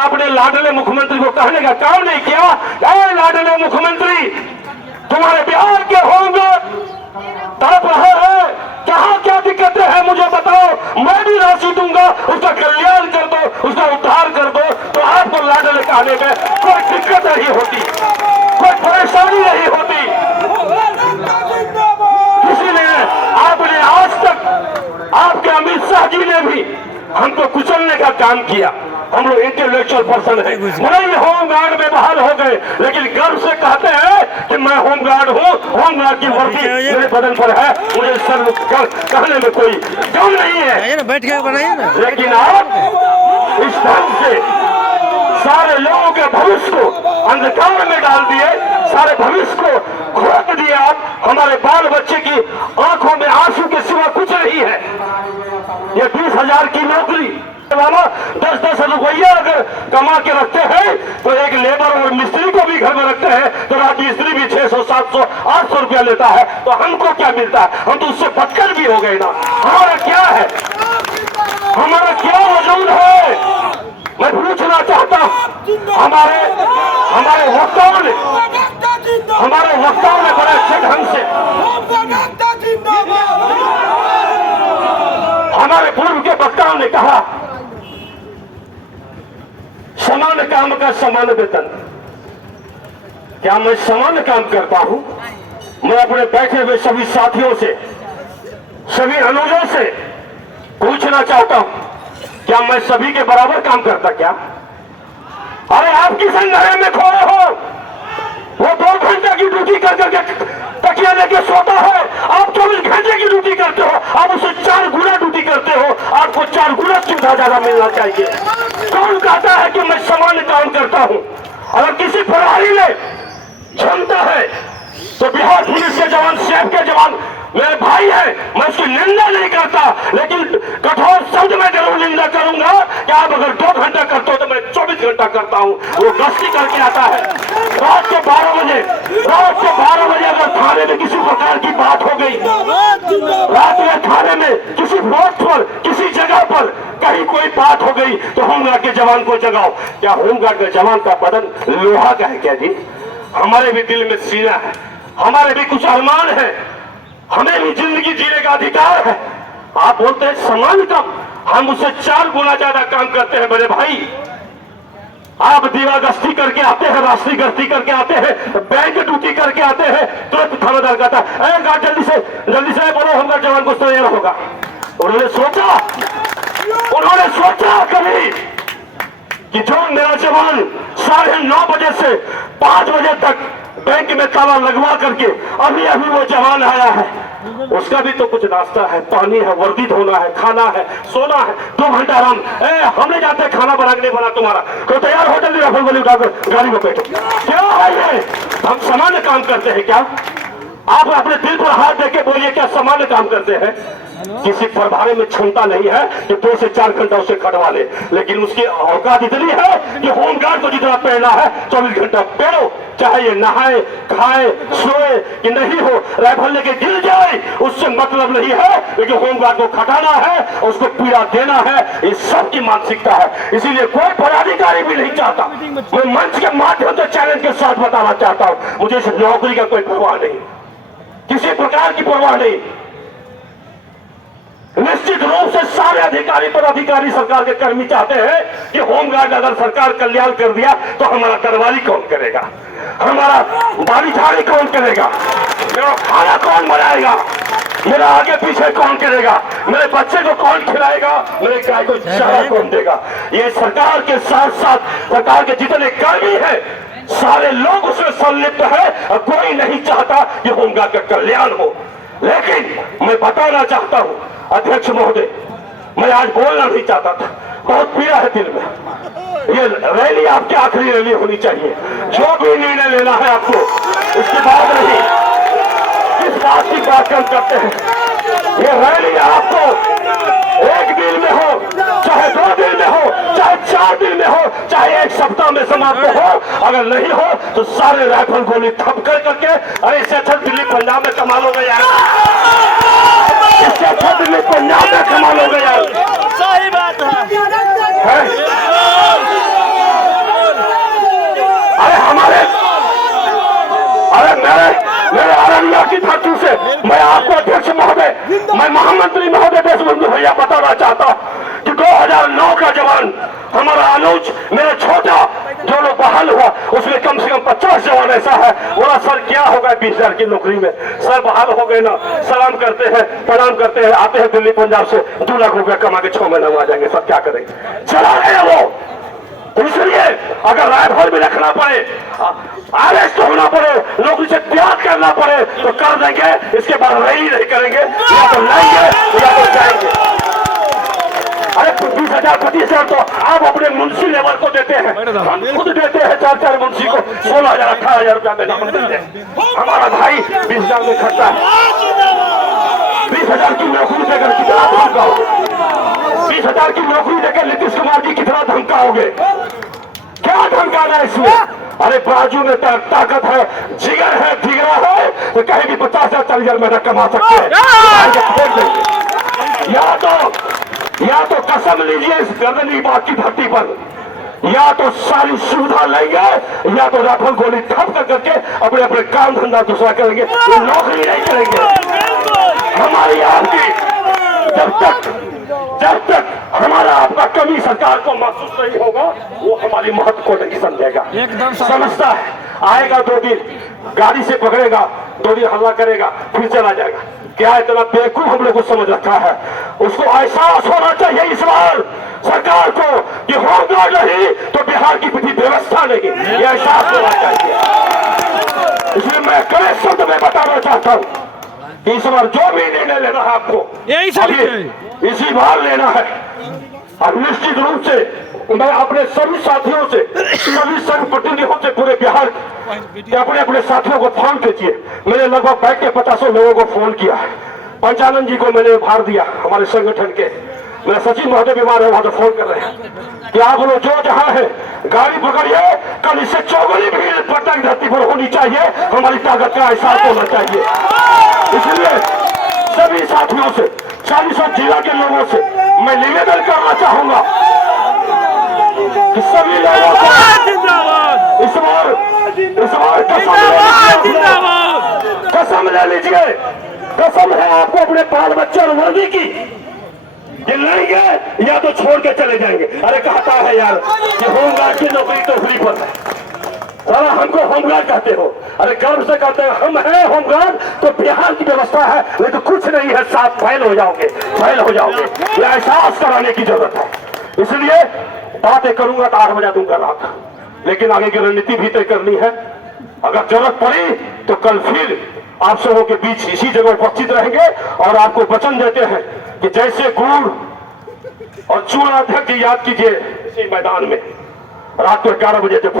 आपने लाडले मुख्यमंत्री को कहने का काम नहीं किया। ऐ लाडले मुख्यमंत्री, तुम्हारे बिहार के होंगे तड़प रहे हैं, कहाँ क्या दिक्कतें हैं मुझे बताओ, मैं भी राशि दूंगा, उसका कल्याण कर दो, उसका उद्धार कर दो, तो आपको लाडले कहने में कोई दिक्कत नहीं होती, कोई परेशानी नहीं होती। इसीलिए आपने आज तक आपके अमित शाह जी ने भी हमको कुचलने का काम किया। हम लोग इंटेलेक्चुअल पर्सन है, नहीं होमगार्ड में बहाल हो गए, लेकिन गर्व से कहते हैं कि मैं होमगार्ड हूँ, होमगार्ड की वर्दी मेरे बदन पर है, मुझे सर्व कहने में कोई गम नहीं है। बैठ के बनाइए ना। लेकिन आप इस ढंग से सारे लोगों के भविष्य को अंधकार में डाल दिए, सारे भविष्य को खोट दिए। आप हमारे बाल बच्चे की आंखों में आंसू के सिवा कुछ नहीं है। ये 20,000 की नौकरी वाला 10-10 रुपया अगर कमा के रखते हैं तो एक लेबर और मिस्त्री को भी घर में रखते हैं तो राज मिस्त्री भी 600, 700, 800 रुपया लेता है, तो हमको क्या मिलता है? हम तो उससे बदतर भी हो गए ना। हमारा क्या है, हमारा क्या वजूद है? मैं पूछना चाहता हूं, हमारे वक्ताओं ने बड़े अच्छे ढंग से, हमारे पूर्व के वक्ताओं ने कहा समान काम का समान वेतन। क्या मैं समान काम करता हूं? मैं अपने बैठे हुए सभी साथियों से, सभी अनुजों से पूछना चाहता हूं, क्या मैं सभी के बराबर काम करता? क्या अरे आप किस अंधेरे में खोए हो? वो 2 घंटे की ड्यूटी कर करके तकिया लेके सोता है, आप 24 घंटे की ड्यूटी करते हो, आप उसे 4 गुना ड्यूटी करते हो, आपको 4 गुना सुविधा ज्यादा मिलना चाहिए। कौन कहता है कि मैं समान काम करता हूं? अगर किसी प्रहरी ने क्षमता है तो बिहार पुलिस के जवान, सीएफ के जवान मेरे भाई है, मैं उसकी निंदा नहीं करता, लेकिन कठोर शब्द में जरूर निंदा करूंगा कि आप अगर 2 घंटा करते हो तो मैं 24 घंटा करता हूं। वो गश्ती करके आता है रात के 12 बजे अगर थाने में किसी प्रकार की बात हो गई, रात में थाने में किसी पोस्ट पर, किसी जगह पर कहीं कोई बात हो गई, तो होमगार्ड के जवान को जगाओ। क्या होमगार्ड के जवान का बदन लोहा का है क्या जी? हमारे भी दिल में सीना है, हमारे भी कुछ अरमान है, हमें भी जिंदगी जीने का अधिकार है। आप बोलते हैं समान काम, हम उससे 4 गुना ज्यादा काम करते हैं मेरे भाई। आप दीवा गश्ती करके आते हैं, राष्ट्रीय गश्ती करके आते हैं, बैंक ड्यूटी करके आते हैं, तुरंत थानेदार कहता है गार्ड जल्दी से बोलो होमगार्ड जवान को सरेना होगा। उन्होंने सोचा कभी कि जो मेरा जवान 9:30 बजे से 5 बजे तक बैंक में ताला लगवा करके अभी वो जवान आया है, उसका भी तो कुछ नाश्ता है, पानी है, वर्दी धोना है, खाना है, सोना है, 2 घंटा आराम। हमने जाते खाना बना के नहीं बना तुम्हारा, तो तैयार हो जल्दी रफल गोली उठाकर गाड़ी में बैठो। क्या है ये? हम समान काम करते हैं क्या? आप अपने दिल पर हाथ देके बोलिए, क्या समान काम करते हैं? किसी प्रभारी में क्षमता नहीं है कि 2 से 4 घंटा उसे खटवा ले, लेकिन उसकी औकात इतनी है कि होमगार्ड को जितना पहना है 24 घंटा पहनो, चाहे ये नहाए, खाए, सोए कि नहीं हो, राइफल लेके गिर जाए उससे मतलब नहीं है, लेकिन होमगार्ड को खटाना है, उसको पीड़ा देना है, इस सब की मानसिकता है। इसीलिए कोई पदाधिकारी भी नहीं चाहता। मैं मंच के माध्यम से चैलेंज के साथ बताना चाहता हूं, मुझे इस नौकरी का कोई परवाह नहीं, किसी प्रकार की परवाह नहीं। निश्चित रूप से सारे अधिकारी पदाधिकारी सरकार के कर्मी चाहते हैं कि होमगार्ड अगर सरकार कल्याण कर दिया तो हमारा घरवाली कौन करेगा, हमारा बारी झाड़ी कौन करेगा, मेरा खाना कौन बनाएगा, मेरा आगे पीछे कौन करेगा, मेरे बच्चे को कौन खिलाएगा, मेरे गाय को चारा कौन देगा। ये सरकार के साथ साथ सरकार के जितने कर्मी हैं सारे लोग उसमें संलिप्त है और कोई नहीं चाहता कि होमगार्ड का कल्याण हो। लेकिन मैं बताना चाहता हूं अध्यक्ष महोदय, मैं आज बोलना नहीं चाहता था, बहुत पीड़ा है दिल में। ये रैली आपकी आखिरी रैली होनी चाहिए, जो भी निर्णय लेना है आपको उसके बाद नहीं, किस बात की बात हम करते हैं। ये रैली आपको 1 दिन में हो, चाहे 2 दिन में हो, चाहे 4 दिन में हो, चाहे 1 सप्ताह में समाप्त हो, अगर नहीं हो तो सारे राइफल गोली थप कर करके, अरे इससे अच्छा दिल्ली पंजाब में कमा लोगे यार, इससे अच्छा दिल्ली पंजाब में कमा लोगे यार। सही बात है। मैं आपको अध्यक्ष महोदय, मैं महामंत्री महोदय देशबंधु भैया बताना चाहता हूं कि 2009 का जवान हमारा अनुज, मेरा छोटा जो लोग बहाल हुआ उसमें कम से कम 50 जवान ऐसा है। बोला सर क्या होगा 20,000 की नौकरी में? सर बहाल हो गए ना, सलाम करते हैं, प्रणाम करते हैं, आते हैं दिल्ली पंजाब से 2 लाख रुपया कमा के 6 महीने में आ जाएंगे। सर क्या करेंगे? चला गया वो। इसलिए अगर रायफल भी रखना पड़े, अरेस्ट होना पड़े, नौकरी से त्याग करना पड़े तो कर देंगे। इसके बाद रैली नहीं करेंगे, या तो लाएंगे या तो जाएंगे। अरे 20,000 25,000 तो आप अपने मुंशी लेवल को देते हैं, हम खुद देते हैं 4 मुंशी को 16,000 18,000 रुपया में नाम देते हैं। हमारा भाई 20,000 में खर्चा है। 20,000 की नौकरी देकर कितना धमकाओगे? 20,000 की नौकरी देकर नीतीश कुमार जी कितना धमकाओगे? क्या धमकाना है इसमें? अरे बाजू में ताकत है, जिगर है, जिगरा है तो कहीं भी 50,000 40,000 महीना कमा सकते हैं। या तो कसम लीजिए इस गर्दनी बात की धरती पर, या तो सारी सुविधा लेंगे या तो राफेल गोली ठप करके अपने अपने काम धंधा दूसरा करेंगे, नौकरी नहीं करेंगे। हमारी आपकी जब तक हमारा आपका कमी सरकार को महसूस नहीं होगा वो हमारी महत्व को नहीं समझेगा। समझता है आएगा 2 दिन गाड़ी से पकड़ेगा, 2 दिन हल्ला करेगा, फिर चला जाएगा। क्या इतना बेवकूफ हम लोग को समझ रखा है? उसको एहसास होना चाहिए इस बार सरकार को कि होमगार्ड नहीं तो बिहार की विधि व्यवस्था नहीं, ये एहसास होना चाहिए। इसलिए मैं कड़े शब्द में बताना चाहता हूँ कि इस बार जो भी निर्णय लेना है आपको इसी बार लेना है। और निश्चित रूप से मैं अपने सभी साथियों से, सभी संघ प्रतिनिधियों से पूरे बिहार के अपने अपने साथियों को फोन कीजिए। मैंने लगभग बैठ के 50 लोगों को फोन किया है। पंचानंद जी को मैंने भार दिया हमारे संगठन के, मेरा सचिन महोदय बीमार है वहां से फोन कर रहे हैं कि आप लोग जो जहां है गाड़ी पकड़िए, कल इससे चौगुनी भीड़ पटना की धरती पर होनी चाहिए। हमारी ताकत का एहसास होना चाहिए। इसलिए सभी साथियों से, 40 जिला के लोगों से मैं निवेदन करना चाहूंगा कि सभी लोगों को इस बार कसम ले लीजिए। कसम है आपको अपने बाल बच्चे और वर्दी की, ये लेंगे या तो छोड़ के चले जाएंगे। अरे कहता है यार कि होमगार्ड की नौकरी तो फ्री पर है, सारा हमको होमगार्ड कहते हो। अरे गर्व से कहते हैं हम हैं होमगार्ड, तो बिहार की व्यवस्था है, नहीं तो कुछ नहीं है। साथ फैल हो जाओगे, फैल हो जाओगे। ये एहसास कराने की जरूरत है। इसलिए बातें करूंगा तो 8 बजा दूंगा रात, लेकिन आगे की रणनीति भी तय करनी है। अगर जरूरत पड़ी तो कल फिर आप सबों के बीच इसी जगह उपस्थित रहेंगे और आपको वचन देते हैं कि जैसे गुड़ और चूड़ा अध्यक्ष याद कीजिए इसी मैदान में रात को 11 बजे